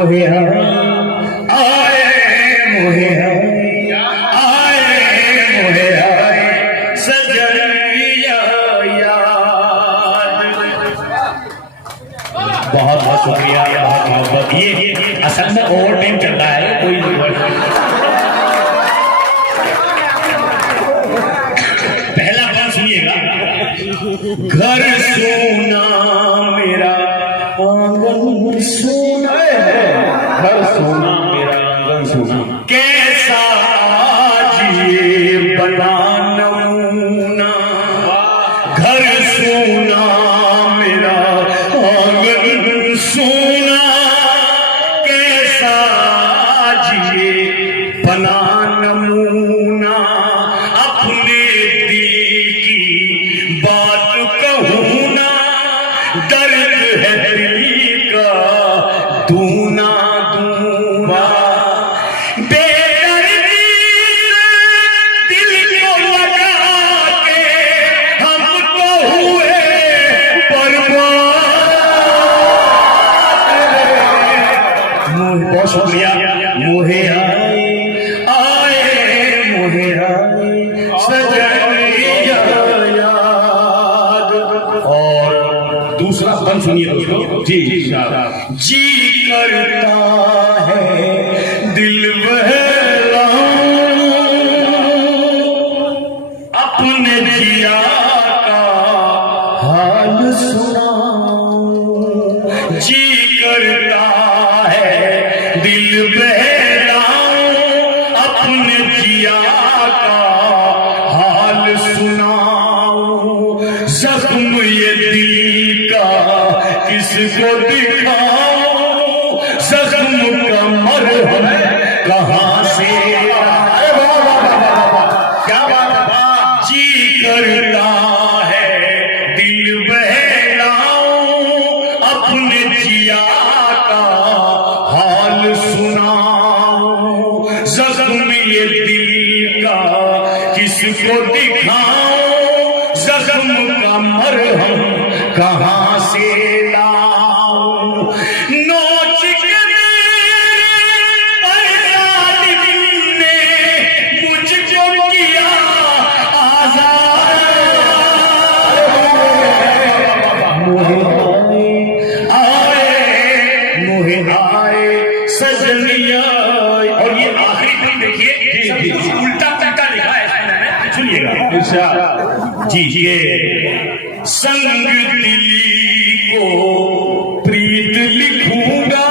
मोहे आए मोहे आए मोहे आए सजनिया याद। बहुत बहुत शुक्रिया, बहुत मोहब्बत। ये असल में ओवर टाइम चल रहा है, कोई पहला बात सुनिएगा। घर सोना मेरा आंगन सोना है, घर सोना मेरा आंगन सोना, कैसा आज ये बना नमूना। घर सोना मेरा आंगन सोना, कैसा आज ये बना नमूना। अपने दिल की बात कहूँ ना, दर्द है दिल का दूना दूना। बेदर्दी दिल को लगा के हम तो हुए बर्बाद। बहुत शुक्रिया। मोहे आए मोहे आए सजनिया याद। और दूसरा बंद सुनिए दोस्तों जी। जी करता है दिल बहलाऊं, अपने जिया का हाल सुनाऊं। जी करता है दिल बहलाऊं, अपने जिया का हाल सुनाऊं। जख्म ये दिल का किसको दिखाऊं, जख्म का मरहम कहाँ से आए। क्या बात। जी करता है दिल बहलाऊं, अपने जिया का हाल सुनाऊं। जख्म ये दिल का किसको दिखाऊं, जख्म का मरहम कहाँ से लाऊं। नोच के ने मुझको किया आजाद। मोहे आए सजनिया। और ये आखिरी दिन देखिए, उल्टा पुल्टा लिखा है, सुनिएगा जी। ये संग दिली को प्रीत लिखूंगा,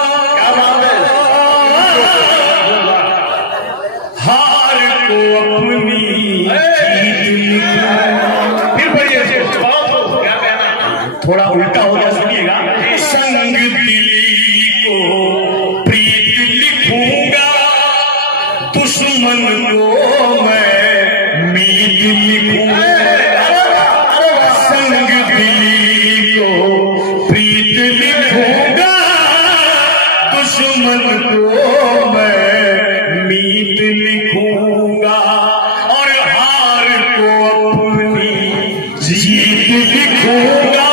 हार को अपनी जीत लिखूंगा। फिर पढ़िए, थोड़ा उल्टा हो गया, सुनिएगा। संग दिली को प्रीत लिखूंगा, दुश्मन को मैं मीत लिखूंगा। संग दिली को प्रीत लिखूंगा, दुश्मन को मैं मीत लिखूंगा। और हार को अपनी जीत लिखूंगा,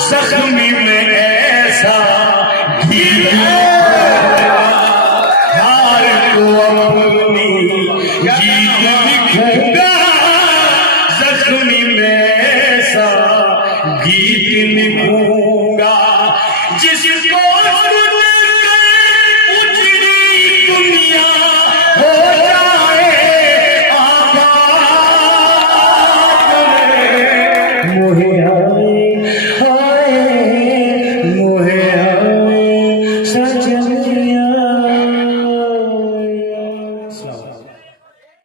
जख्मी में ऐसा गीत। हार को अपनी जीत लिखूंगा, जख्मी में ऐसा गीत लिखूंगा। जिसको सुने